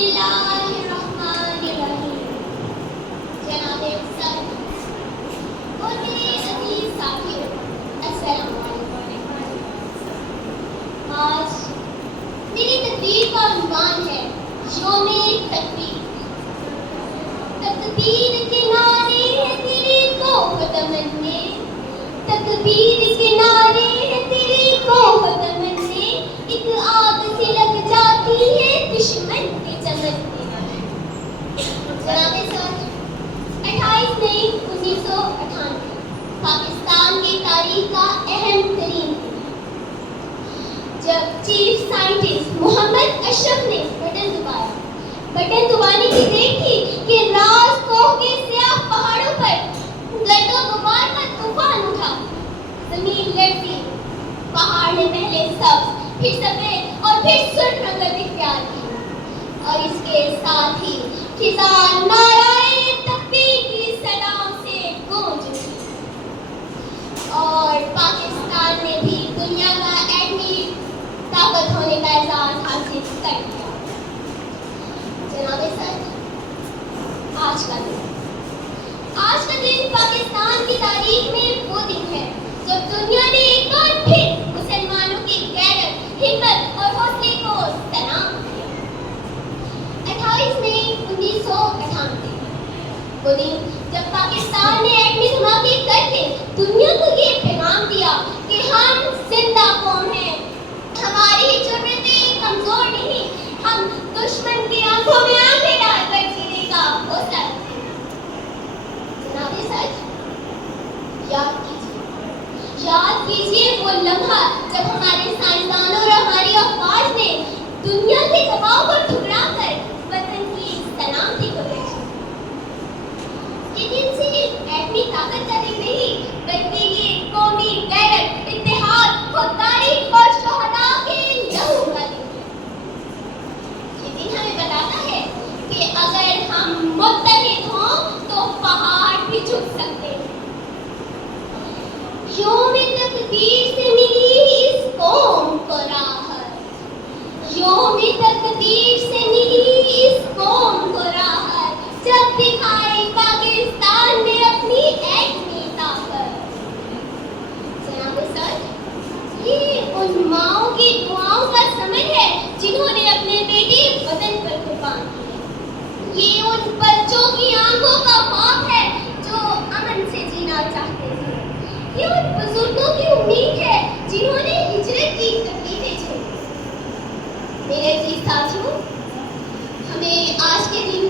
बिस्मिल्लाहिर्रहमानिर्रहीम। जनाबे सर और मेरे अजीज साथियों, अस्सलाम वालेकुम। आज मेरी तकरीर का उन्वान है यौमे तकबीर। तकबीर के नारे हैं तेरे को तमन्ने, तकबीर के नारे हैं तेरे को तमन्ने, एक आग से लग जाती है दुश्मन के चमन्ने। जनाबे सर, 28 मई 1998 पाकिस्तान की तारीख का अहम तरीन दिन, जब चीफ साइंटिस्ट मोहम्मद अशरफ ने बटन दबाया। बटन दबाने की देर थी कि राजकोह के स्याह पहाड़ों पर गर्दो गुबार का तूफान उठा। जमीन लड़ती, पहाड़ ने पहले सब्ज, फिर सफेद और फिर सुर्ख रंगत इख्तियार की, और इसके साथ ही फिजा नाराए तकबीर की सलाम से गूंज उठी, और पाकिस्तान ने भी दुनिया का एटमी ताकत होने का एहसास हासिल कर लिया। जनाबे सर, आज का दिन पाकिस्तान की तारीख में वो दिन है जब दुनिया ने एक बार फिर मुसलमानों की गैरत, हिम्मत और हौसले को सलाम किया। 28 मई 1998 वो दिन जब पाकिस्तान ने एटमी धमाके करके दुनिया को ये पैगाम दिया कि हम जिंदा कौम हैं, हमारी जुर्रतें कमजोर नहीं, हम दुश्मन की आंखों में आंखें डालकर जीने का हौसला रखते हैं। जनाबे सर, याद कीजिए वो लम्हा जब हमारे साइंसदानों और हमारी अफवाज ने दुनिया के दबाव को ठुकरा कर वतन की सलामती को भेजा। ये दिन सिर्फ एटमी ताकत का दिन नहीं, बल्कि ये कौमी गैरत, इत्तेहाद, खुददारी और शोहदा के लहू का दिन है। ये दिन हमें बताता है कि अगर हम मुत्तहिद हों तो पहाड़ भी झुक सकते हैं। यौमे तकबीर से मिली इस कौम को राहत, यौमे तकबीर से मिली इस कौम को राहत, जब दिखाई पाकिस्तान ने अपनी एटमी ताकत। जनाबे सर, ये उन माओं की दुआओं का समय है जिन्होंने अपने बेटे वतन पर कुर्बान किए। ये उन बच्चों की आंखों का ख्वाब है जो अमन से जीना चाहते थे। ये उन बुजुर्गों की उम्मीद है जिन्होंने हिजरत की तकलीफें झेली। मेरे अजीज साथियों, हमें आज के दिन